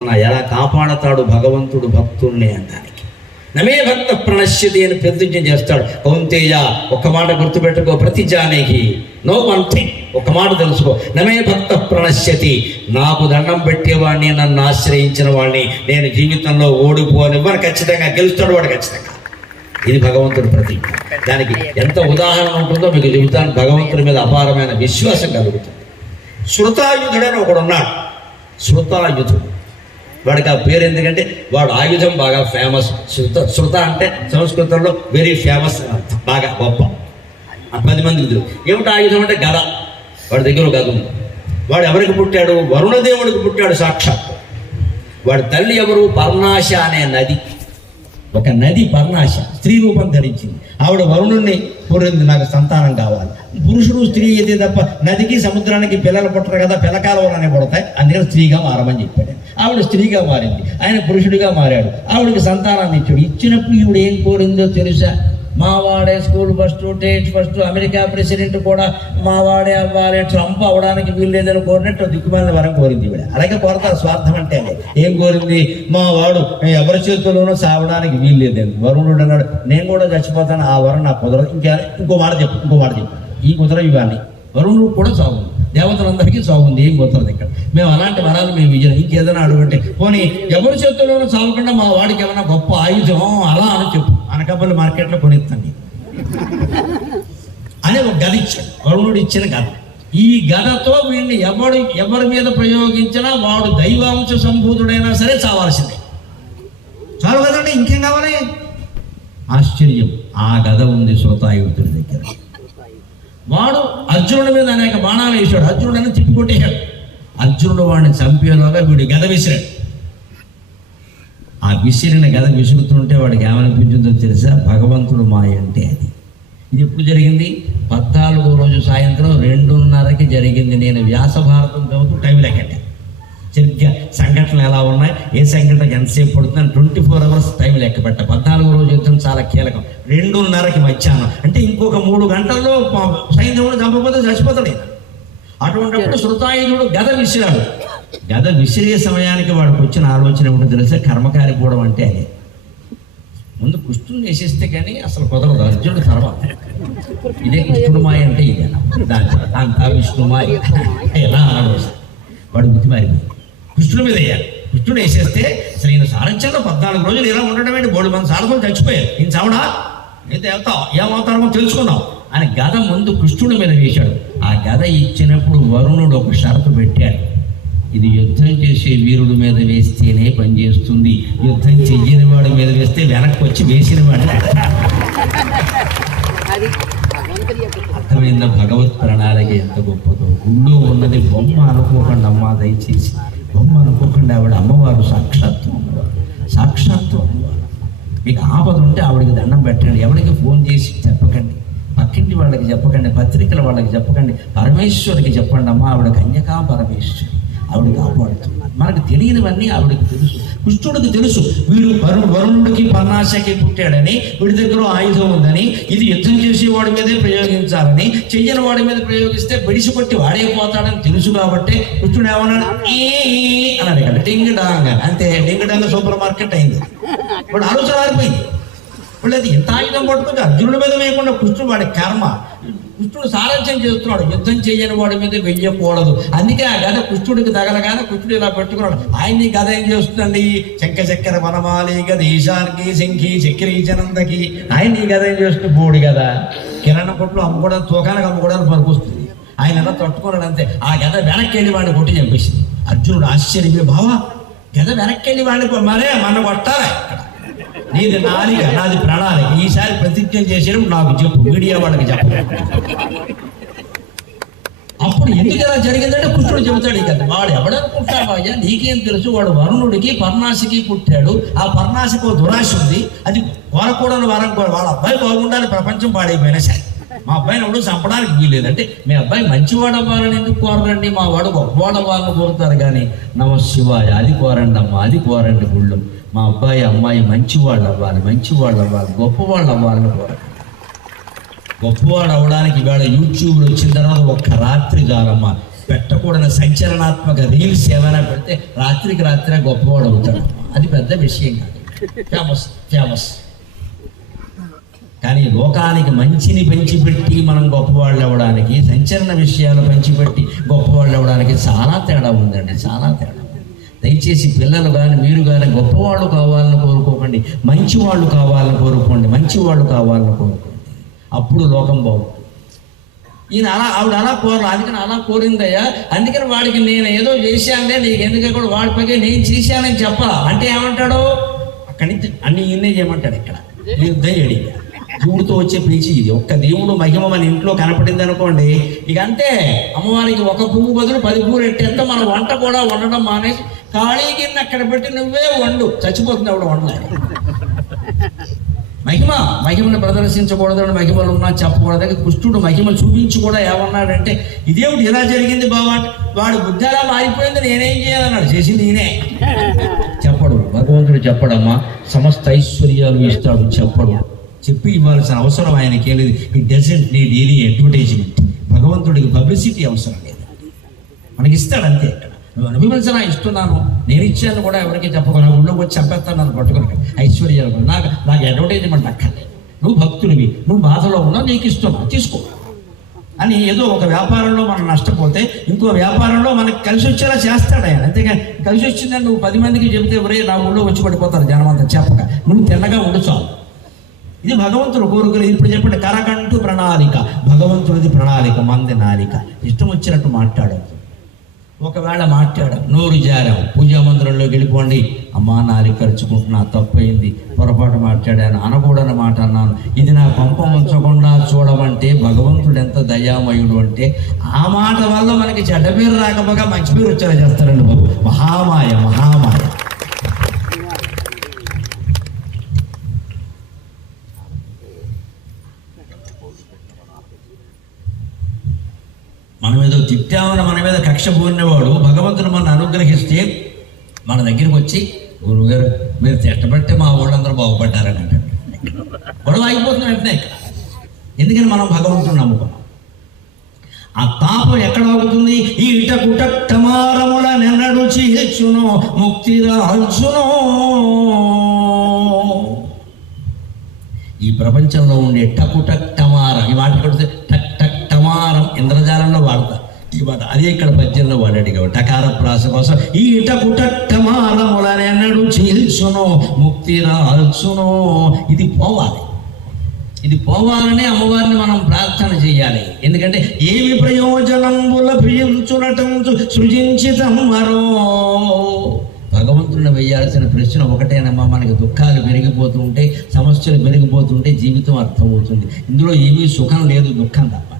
ఎలా కాపాడతాడు భగవంతుడు భక్తుల్ని అంటానికి. నమే భక్త ప్రణశ్యతి అని ప్రతిజ్ఞ చేస్తాడు. కౌంతేయ ఒక్క మాట గుర్తుపెట్టుకో, ప్రతిజానేహి, నో వన్ థింగ్, ఒక మాట తెలుసుకో, నమే భక్త ప్రణశ్యతి, నాకు దండం పెట్టేవాడిని, నన్ను ఆశ్రయించిన వాడిని నేను జీవితంలో ఓడిపోనివ్వను, ఖచ్చితంగా గెలుస్తాడు వాడు ఖచ్చితంగా. ఇది భగవంతుడి ప్రతిజ్ఞ. దానికి ఎంత ఉదాహరణ ఉంటుందో మీకు చెబుతాను. భగవంతుడి మీద అపారమైన విశ్వాసం కలుగుతుంది. శృతాయుధుడని ఒకడు ఉన్నాడు. శృతాయుధుడు, వాడికి ఆ పేరు ఎందుకంటే వాడు ఆయుధం బాగా ఫేమస్. శృత అంటే సంస్కృతంలో వెరీ ఫేమస్ అని అర్థం, బాగా గొప్ప. 10 మందికి తెలుసు. ఏమిటి ఆయుధం అంటే గద. వాడి దగ్గర గద ఉంది. వాడు ఎవరికి పుట్టాడు? వరుణదేవుడికి పుట్టాడు సాక్షాత్. వాడి తల్లి ఎవరు? పర్ణాశ అనే నది. ఒక నది పర్ణాశ స్త్రీ రూపం ధరించింది. ఆవిడ వరుణుణ్ణి కోరింది, నాకు సంతానం కావాలి. పురుషుడు స్త్రీ అయితే తప్ప నదికి సముద్రానికి పిల్లలు పుట్టరు కదా, పిల్లకాలవలనే పుడతాయి, అందుకని స్త్రీగా మారమని చెప్పాడు. ఆవిడ స్త్రీగా మారింది, ఆయన పురుషుడిగా మారాడు. ఆవిడకి సంతానాన్ని ఇచ్చాడు. ఇచ్చినప్పుడు ఈవిడ ఏం కోరిందో తెలుసా? మావాడే school first, state first, America president కూడా మావాడే అవ్వాలి, ట్రంప్ అవడానికి వీల్లేదని కోరినట్టు దిక్కుమాలిన వరం కోరింది ఈవిడ. అలాగే కోరతారు స్వార్థం అంటే. ఏం కోరింది? మా వాడు ఎవరి చేతుల్లోనూ సావడానికి వీల్లేదని. వరుణుడు అన్నాడు, నేను కూడా చచ్చిపోతాను, ఆ వరం నాకు కుదరదు. ఇంకో మాట చెప్పు. ఈ కుదరవు ఇవన్నీ. వరుణుడు కూడా చావు, దేవతలందరికీ చావు ఉంది, ఏం కుదరదు ఇక్కడ. మేము అలాంటి వరాలు మేము విజయం. ఇంకేదైనా అడుగుంటే పోనీ ఎవరి చేతుల్లోనూ చావకుండా మా వాడికి ఏమైనా గొప్ప ఆయుధం అలా అని చెప్పు, అనకాపల్లి మార్కెట్లో కొనిస్తాను అని ఒక గద ఇచ్చాడు. వరుణుడు ఇచ్చిన గద. ఈ గదతో వీడిని ఎవరి మీద ప్రయోగించినా వాడు దైవాంశ సంభూతుడైనా సరే చావాల్సిందే. చాలు కదండి, ఇంకేం కావాలి? ఆశ్చర్యం, ఆ గద ఉంది శృతాయుధుడి దగ్గర. వాడు అర్జునుడి మీద అనేక బాణాలు వేసాడు. అర్జునుడని తిప్పికొట్టేశాడు. అర్జునుడు వాడిని చంపేలోగా వీడు గద విసిరాడు. ఆ విసిరిన గద విసురుతుంటే వాడికి ఏమనిపించిందో తెలుసా? భగవంతుడు మాయ అంటే అది. ఇది ఎప్పుడు జరిగింది? 14వ రోజు సాయంత్రం 2:30కి జరిగింది. నేను వ్యాస భారతం చదువుతూ టైం లెక్కట్టాను. సరిగ్గా సంఘటనలు ఎలా ఉన్నాయి, ఏ సంఘటనకి ఎంతసేపు పడుతుందని 24 అవర్స్ టైం లెక్క పెట్ట. 14వ రోజు యుద్ధం చాలా కీలకం. 2:30కి మధ్యాహ్నం అంటే ఇంకొక 3 గంటల్లో సైన్యంలో చంపకపోతే చచ్చిపోతాడు. అటువంటిప్పుడు శృతాయుధుడు గద విసిరాడు. గద విసిరే సమయానికి వాడికి వచ్చిన ఆలోచన ఏమిటో తెలుసా? కర్మకారిపోవడం అంటే అదే. ముందు కృష్ణుని వేసేస్తే కానీ అసలు కుదరదు, అర్జునుడు తర్వాత. ఇదే కృష్ణుడుమాయ అంటే ఇదే. దాంతా విష్ణుమాయ ఎలా అన్నాడు వాడు గుర్తు మారింది. కృష్ణుడి మీద వేయాలి. కృష్ణుడు వేసేస్తే అసలు ఈయన సారథ్యంలో 14 రోజులు ఇలా ఉండడం ఏంటి? 3 మంది సారథులు చచ్చిపోయారు. ఈయన చావడా? అయితే వెళ్తావు, ఏమవుతారో తెలుసుకుందాం అని గద ముందు కృష్ణుడి మీద వేశాడు. ఆ గద ఇచ్చినప్పుడు వరుణుడు ఒక షరతు పెట్టాడు. ఇది యుద్ధం చేసే వీరుడి మీద వేస్తేనే పనిచేస్తుంది, యుద్ధం చెయ్యని వాడి మీద వేస్తే వెనక్కి వచ్చి వేసిన వాడు. అర్థమైందా? భగవత్ ప్రణాళిక ఎంత గొప్పదో. గుళ్ళో ఉన్నది బొమ్మ అనుకోకుండా, అమ్మ దయచేసి బొమ్మ అనుకోకుండా, ఆవిడ అమ్మవారు, సాక్షాత్తు అమ్మవారు, సాక్షాత్తు అమ్మవారు. మీకు ఆపద ఉంటే ఆవిడకి దండం పెట్టండి. ఎవరికి ఫోన్ చేసి చెప్పకండి, పక్కింటి వాళ్ళకి చెప్పకండి, పత్రికల వాళ్ళకి చెప్పకండి, పరమేశ్వరికి చెప్పండి. అమ్మ ఆవిడ కన్యకా పరమేశ్వరి, ఆవిడ కాపాడుతుంది. మనకు తెలియనివన్నీ ఆవిడకి తెలుసు. కృష్ణుడికి తెలుసు వీడు వరుణుడికి పర్ణాశకి పుట్టాడని, వీడి దగ్గర ఆయుధం ఉందని, ఇది యుద్ధం చేసేవాడి మీదే ప్రయోగించాలని, చెయ్యని వాడి మీద ప్రయోగిస్తే బెడిసిపట్టి వాడైపోతాడని తెలుసు. కాబట్టి కృష్ణుడు ఏమన్నాడు? అన్నాడు ఇక్కడ, డింగ్ డాంగ్ అంతే. డింగ్ డాంగ్ సూపర్ మార్కెట్ అయింది. వాడు ఆలోచన మారిపోయింది. ఇప్పుడు అది ఎంత ఆయుధం పట్టుకుంటే అర్జునుడి మీద వేయకుండా కృష్ణుడు వాడి కర్మ. కృష్ణుడు సారథ్యం చేస్తున్నాడు, యుద్ధం చేయని వాడి మీద వెయ్యకూడదు. అందుకే ఆ గద కృష్ణుడికి తగలగానే కృష్ణుడు ఇలా పెట్టుకున్నాడు. ఆయన్ని గద ఏం చేస్తుందండి? శంఖ చక్కెర వనమాలి గద ఈశాన్కి శంఖి చక్కెర ఈచనందకి. ఆయన్ని గద ఏం చేస్తుంది? బోడి గద కిరాణా కొట్లు అమ్ముకోవడానికి, తోకానికి అమ్ముకోవడానికి పనికొస్తుంది. ఆయన ఎలా తట్టుకున్నాడు అంతే. ఆ గద వెనక్కి వెళ్ళి వాడిని కొట్టి చంపేసింది. అర్జునుడు ఆశ్చర్యమే, బావా గద వెనక్కి వెళ్ళి వాడిని మరే మన కొట్టాలి. నీది నాలిక, నాది ప్రణాళిక. ఈసారి ప్రతిజ్ఞ చేసేటప్పుడు నాకు చెప్పు, మీడియా వాళ్ళకి చెప్పు. అప్పుడు ఎందుకు ఇలా జరిగిందంటే కృష్ణుడు చెబుతాడు. ఇక వాడు ఎవడనుకుంటాడు? అయ్యా నీకేం తెలుసు? వాడు వరుణుడికి పర్ణాశకి పుట్టాడు. ఆ పర్ణాశకు దురాశ ఉంది, అది కోరకూడని వరం. వాళ్ళ అబ్బాయి బాగుండాలి, ప్రపంచం పాడైపోయినా సరే మా అబ్బాయిని ఎవడు చంపడానికి వీలేదంటే, మీ అబ్బాయి మంచివాడు అవ్వాలని ఎందుకు కోరండి? మా వాడు గొప్పవాడు అవ్వాలని కోరుతారు కానీ నమ శివాయ అది కోరండి అమ్మ, అది కోరండి గుళ్ళు. మా అబ్బాయి అమ్మాయి మంచివాళ్ళు అవ్వాలి, గొప్పవాళ్ళు అవ్వాలని కోరండి. గొప్పవాడు అవ్వడానికి ఇవాళ యూట్యూబ్లో వచ్చిన తర్వాత ఒక్క రాత్రి చాలమ్మా పెట్టకూడని సంచలనాత్మక రీల్స్ ఏమైనా పెడితే రాత్రికి రాత్రే గొప్పవాడు అవుతాడు. అది పెద్ద విషయం కాదు, ఫేమస్. కానీ లోకానికి మంచిని పంచిపెట్టి మనం గొప్పవాళ్ళు అవ్వడానికి, సంచలన విషయాలు పంచిపెట్టి గొప్పవాళ్ళు అవ్వడానికి చాలా తేడా ఉందండి, చాలా తేడా. దయచేసి పిల్లలు కానీ మీరు కానీ గొప్పవాళ్ళు కావాలని కోరుకోకండి, మంచివాళ్ళు కావాలని కోరుకోండి, మంచివాళ్ళు కావాలని కోరుకోండి. అప్పుడు లోకం బాగుంటుంది. ఈయన ఆవిడ అలా కోరలు, అందుకని అలా కోరిందయ్యా, అందుకని వాడికి నేను ఏదో చేశానే, నీకు ఎందుకంటే కూడా వాడి పైగా నేను చేశానని చెప్పాలా అంటే ఏమంటాడు, అక్కడి నుంచి అన్ని ఈయనే చేయమంటాడు. ఇక్కడ యుద్ధం దేవుడితో వచ్చే పిలిచి ఇది ఒక్క దేవుడు మహిమ మన ఇంట్లో కనపడింది అనుకోండి, ఇక అంతే. అమ్మవారికి ఒక పువ్వు బదులు 10 పువ్వులు ఎట్టేస్తే మన వంట కూడా వండడం మానేసి ఖాళీ గిన్నె అక్కడ పెట్టి నువ్వే వండు, చచ్చిపోతుంది ఆవిడ వండలే. మహిమను ప్రదర్శించకూడదని మహిమలు ఉన్నా చెప్పకూడదు. కృష్ణుడు మహిమ చూపించి కూడా ఏమన్నాడంటే, ఇదేమిటి ఇలా జరిగింది బాబా, వాడు బుద్ధి అలా మారిపోయింది, నేనేం చేయాలన్నాడు. చేసింది నేనే చెప్పడు, భగవంతుడు చెప్పడమ్మా. సమస్త ఐశ్వర్యాలు ఇస్తాడు చెప్పడు, చెప్పి ఇవ్వాల్సిన అవసరం ఆయనకి ఏం లేదు. ఈ డజంట్ నీడ్ ఎనీ అడ్వర్టైజ్మెంట్. భగవంతుడికి పబ్లిసిటీ అవసరం లేదు, మనకి ఇస్తాడు అంతే. ఇక్కడ నువ్వు అనుభవించనా ఇస్తున్నాను, నేను ఇచ్చాను కూడా ఎవరికి చెప్పకుండా ఊళ్ళోకి వచ్చి చంపేస్తాను నన్ను పట్టుకుని ఐశ్వర్యాలు. నాకు అడ్వర్టైజ్మెంట్ అక్కర్లేదు. నువ్వు భక్తుడివి, నువ్వు బాధలో ఉన్నావు, నీకు ఇస్తున్నావు, తీసుకో అని. ఏదో ఒక వ్యాపారంలో మనం నష్టపోతే ఇంకో వ్యాపారంలో మనకి కలిసి వచ్చేలా చేస్తాడు ఆయన. అంతేగాని కలిసి వచ్చిందని నువ్వు 10 మందికి చెబితే ఎవరే నా ఊళ్ళో వచ్చి పడిపోతారు జనం అంతా చెప్పక. నువ్వు తిన్నగా ఉండు చాలు. ఇది భగవంతుడు కోరుకులు. ఇప్పుడు చెప్పండి, కరకంటూ ప్రణాళిక, భగవంతుడిది ప్రణాళిక, మంది నాలిక. ఇష్టం వచ్చినట్టు మాట్లాడద్దు. ఒకవేళ మాట్లాడాం, నోరు జారాం, పూజా మందిరంలోకి వెళ్ళిపోండి, అమ్మా నాలిక ఖర్చుకుంటున్నా, తప్పైంది, పొరపాటు మాట్లాడాను, అనకూడని మాట అన్నాను, ఇది నా పంప ఉంచకుండా చూడమంటే భగవంతుడు ఎంత దయామయుడు అంటే, ఆ మాట వల్ల మనకి చెడ్డ పేరు రాకపోగా మంచి పేరు వచ్చేలా చేస్తారండి బాబు. మహామాయ. మనం ఏదో తిట్టామని మన మీద కక్ష పూరినవాడు భగవంతుడు మన అనుగ్రహిస్తే మన దగ్గరికి వచ్చి, గురువుగారు మీరు తిట్టబట్టే మా వాళ్ళందరూ బాగుపడ్డారని అంటాడు. గొడవ అయిపోతుంది వెంటనే ఇక్కడ. ఎందుకని మనం భగవంతుడు నమ్ముకున్నాం. ఆ తాపం ఎక్కడ ఆగుతుంది? ఈ ఇటకుటమారముల నెన్నడు చీల్చును ముక్తి రాల్చును. ఈ ప్రపంచంలో ఉండే టకుటమారం, ఈ మాట కొడితే టక్ టక్ టమారం ఇంద్రజాలంలో వాడతారు ఈ మాట. అదే ఇక్కడ పద్యంలో వాడాడు కాబట్టి టకార ప్రాస కోసం. ఈ టకుటమారములనెన్నడు చీల్చును ముక్తి రాల్చును. ఇది పోవాలి. ఇది పోవాలని అమ్మవారిని మనం ప్రార్థన చేయాలి. ఎందుకంటే ఏమి ప్రయోజనంబుల ప్రియంచునటంచు సృజించితమ్మరో. భగవంతుడిని వేయాల్సిన ప్రశ్న ఒకటేనమ్మా, మనకి దుఃఖాలు పెరిగిపోతూ ఉంటే, సమస్యలు పెరిగిపోతుంటే జీవితం అర్థమవుతుంది. ఇందులో ఏమీ సుఖం లేదు, దుఃఖం తప్ప.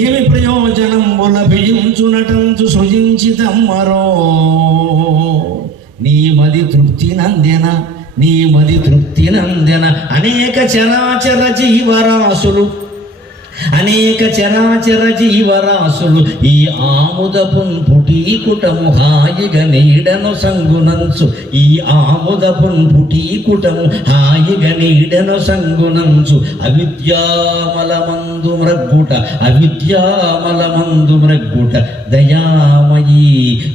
ఏమి ప్రయోజనంబుల ప్రియంచునటంచు సృజించితమ్మరో. నీ మది తృప్తి నందెన అనేక చరాచర జీవరాశులు ఈ ఆముదపున్ పుటీకుటము హాయిగా నీడను సంగునంచు. ఈ ఆముదపున్ పుటీకుటము హాయిగా నీడను సంగునంచు. అవిద్యామలమందు మ్రగ్గుట దయామయీ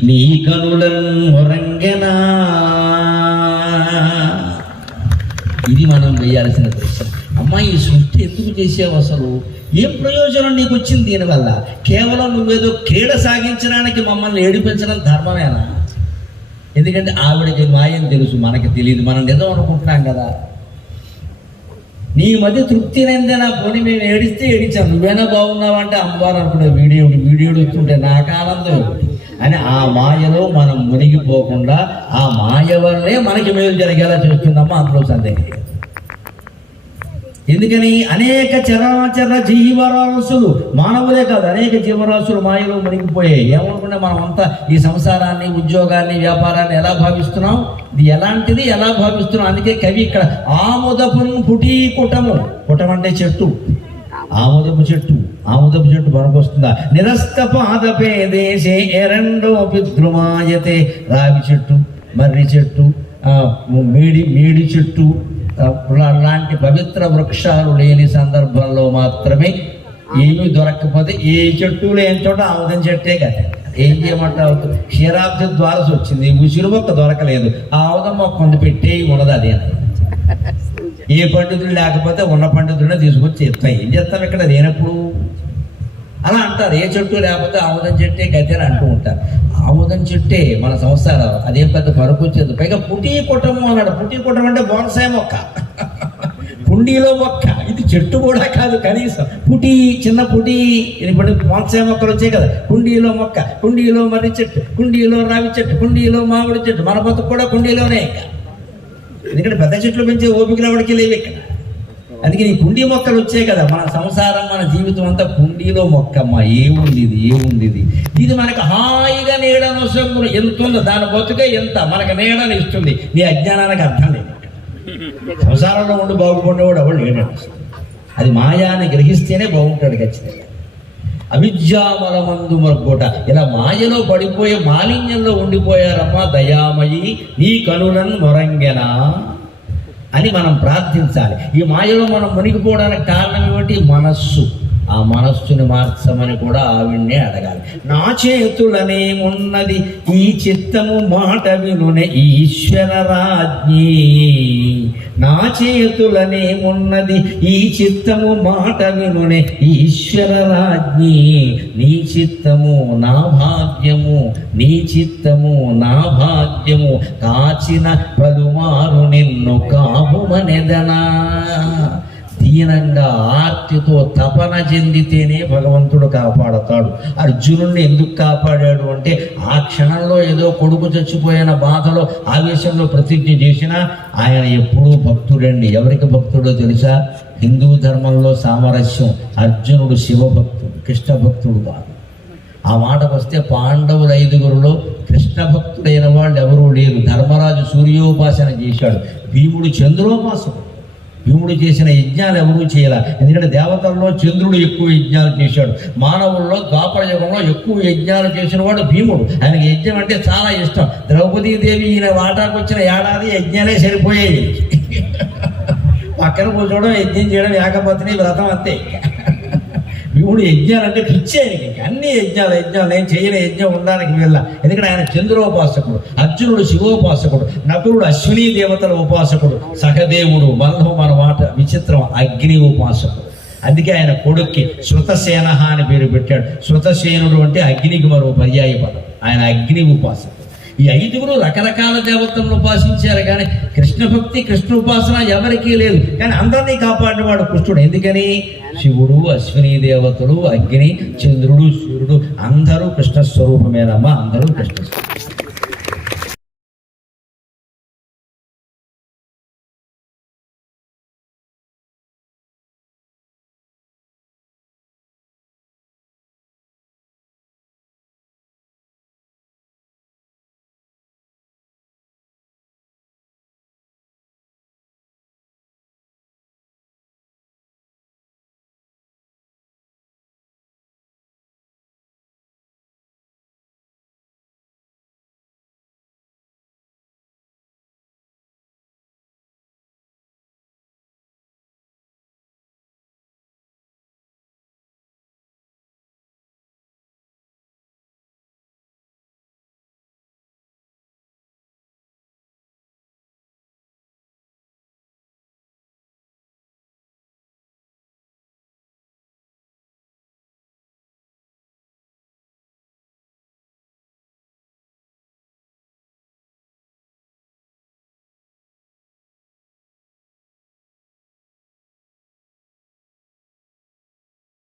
నీ కనులన్ మొరంగెనా. ఇది మనం వేయాల్సిన ప్రశ్న. అమ్మా, ఈ సృష్టి ఎందుకు చేసావు అసలు? ఏం ప్రయోజనం నీకు వచ్చింది దీనివల్ల? కేవలం నువ్వేదో క్రీడ సాగించడానికి మమ్మల్ని ఏడిపించడం ధర్మమేనా? ఎందుకంటే ఆవిడకి మాయం తెలుసు, మనకి తెలియదు. మనం నిజం అనుకుంటున్నాం కదా. నీ మధ్య తృప్తి నందేనా, పోనీ మేము ఏడిచాను, నువ్వేనా బాగున్నావంటే అమ్మవారు అనుకునే వీడియోడు వస్తుంటే నాకు ఆనందం అని ఆ మాయలో మనం మునిగిపోకుండా ఆ మాయ వల్లే మనకి మేలు జరిగేలా చేస్తుందమ్మా, అందులో సందేహం. ఎందుకని అనేక చరాచర జీవరాశులు, మానవులే కాదు అనేక జీవరాశులు మాయలో మునిగిపోయాయి. ఏమనుకుంటే మనం అంతా ఈ సంసారాన్ని, ఉద్యోగాన్ని, వ్యాపారాన్ని ఎలా భావిస్తున్నాం, ఇది ఎలాంటిది ఎలా భావిస్తున్నాం. అందుకే కవి ఇక్కడ ఆముదపున్ పుటీకుటము, కుటం అంటే చెట్టు, ఆముదపు చెట్టు మనకు వస్తుందా? నిరస్త పాదపే దేశే ఎరండో పితృమాయతే. రావి చెట్టు, మర్రి చెట్టు, మేడి చెట్టు లాంటి పవిత్ర వృక్షాలు లేని సందర్భంలో మాత్రమే ఏమీ దొరకకపోతే ఏ చెట్టు లేని చోట ఆముదం చెట్టే కదా. ఏం చేయమంటావు? క్షీరాబ్ది ద్వారస వచ్చింది, ఉసిరి మొక్క దొరకలేదు, ఆముదం మొక్క కొంత పెట్టే ఉన్నది అదే. ఏ పండితుడు లేకపోతే ఉన్న పండితుడినే తీసుకొచ్చి చెప్తాం. ఏం చేస్తాం ఇక్కడ లేనప్పుడు? అలా అంటారు. ఏ చెట్టు లేకపోతే ఆముదం చెట్టే గతి అని అంటూ ఉంటారు. ఆముదం చెట్టే మన సంసారం, అదేం పెద్ద పరకు వచ్చేది. పైగా పుటీ కుటము అన్నాడు. పుటీ కుటం అంటే బోన్సాయి మొక్క, కుండీలో మొక్క. ఇది చెట్టు కూడా కాదు కనీసం, పుటీ, చిన్న పుటీ. ఇప్పుడు బోన్సాయి మొక్కలు వచ్చాయి కదా. కుండీలో మొక్క, కుండీలో మర్రి చెట్టు, కుండీలో రావి చెట్టు, కుండీలో మామిడి చెట్టు. మన బతుకు కూడా కుండీలోనే. ఎందుకంటే పెద్ద చెట్లు పెంచే ఓపికలు ఎవరికి లేవు ఇక్కడ. అందుకే ఈ కుండీ మొక్కలు వచ్చాయి కదా. మన సంసారం, మన జీవితం అంతా కుండీలో మొక్కమ్మ. ఏముంది ఇది, ఏముంది ఇది? ఇది మనకు హాయిగా నీడను ఎంత ఉందో దాని బతుకే ఎంత మనకు నీడని ఇస్తుంది. నీ అజ్ఞానానికి అర్థం లేదు. సంసారంలో ఉండి బాగుపడేవాడు ఎవడు లేడండి. అది మాయాన్ని గ్రహిస్తేనే బాగుంటాడు ఖచ్చితంగా. అవిద్యామలమందు మరొకట. ఇలా మాయలో పడిపోయే మాలిన్యంలో ఉండిపోయారమ్మా దయామయి నీ కనులను మొరంగెనా అని మనం ప్రార్థించాలి. ఈ మాయలో మనం మునిగిపోవడానికి కారణం ఏమిటి? మనస్సు. ఆ మనస్సుని మార్చమని కూడా ఆవిడ్నే అడగాలి. నా చేతులనే ఉన్నది ఈ చిత్తము మాట వినునే ఈశ్వర రాజ్ఞి. నా చేతులనే ఉన్నది ఈ చిత్తము మాట వినునే ఈశ్వర రాజ్ఞి. నీ చిత్తము నా భాగ్యము, నీ చిత్తము నా భాగ్యము. కాచిన పలుమారు నిన్ను కాపుమనెదనా. దీనంగా ఆర్తితో తపన చెందితేనే భగవంతుడు కాపాడతాడు. అర్జునుడిని ఎందుకు కాపాడాడు అంటే ఆ క్షణంలో ఏదో కొడుకు చచ్చిపోయిన బాధలో ఆవేశంలో ప్రతిజ్ఞ చేసినా ఆయన ఎప్పుడూ భక్తుడండి. ఎవరికి భక్తుడో తెలుసా? హిందూ ధర్మంలో సామరస్యం. అర్జునుడు శివభక్తుడు, కృష్ణ భక్తుడు కాదు. ఆ మాటకు వస్తే పాండవుల 5గురిలో కృష్ణ భక్తుడైన వాళ్ళు ఎవరూ లేరు. ధర్మరాజు సూర్యోపాసన చేశాడు, భీముడు చంద్రోపాసకుడు. భీముడు చేసిన యజ్ఞాలు ఎవరూ చేయాల. ఎందుకంటే దేవతల్లో చంద్రుడు ఎక్కువ యజ్ఞాలు చేశాడు. మానవుల్లో ద్వాపర యుగంలో ఎక్కువ యజ్ఞాలు చేసిన వాడు భీముడు. ఆయనకి యజ్ఞం అంటే చాలా ఇష్టం. ద్రౌపదీదేవి ఈయన వాటాకు వచ్చిన ఏడాది యజ్ఞాలే సరిపోయేది. పక్కన కూర్చోవడం, యజ్ఞం చేయడం, ఏకపత్ని వ్రతం అంతే. భీముడు యజ్ఞాలంటే పిచ్చి ఆయనకి. అన్ని యజ్ఞాలు నేను చేయని యజ్ఞం ఉండడానికి వెళ్ళ. ఎందుకంటే ఆయన చంద్రోపాసకుడు, అర్జునుడు శివోపాసకుడు, నకులుడు అశ్విని దేవతల ఉపాసకుడు, సహదేవుడు మనలో మన మాట విచిత్రం అగ్ని ఉపాసకుడు. అందుకే ఆయన కొడుక్కి శృతసేన అని పేరు పెట్టాడు. శృతసేనుడు అంటే అగ్నికి మరో పర్యాయ పదం. ఆయన అగ్ని ఉపాసకుడు. ఈ 5గురు రకరకాల దేవతలను ఉపాసించారు, కానీ కృష్ణ భక్తి, కృష్ణ ఉపాసన ఎవరికీ లేదు. కానీ అందరినీ కాపాడినవాడు కృష్ణుడు. ఎందుకని? శివుడు, అశ్విని దేవతలు, అగ్ని, చంద్రుడు, సూర్యుడు అందరూ కృష్ణ స్వరూపమేనమ్మా. అందరూ కృష్ణ స్వరూపం.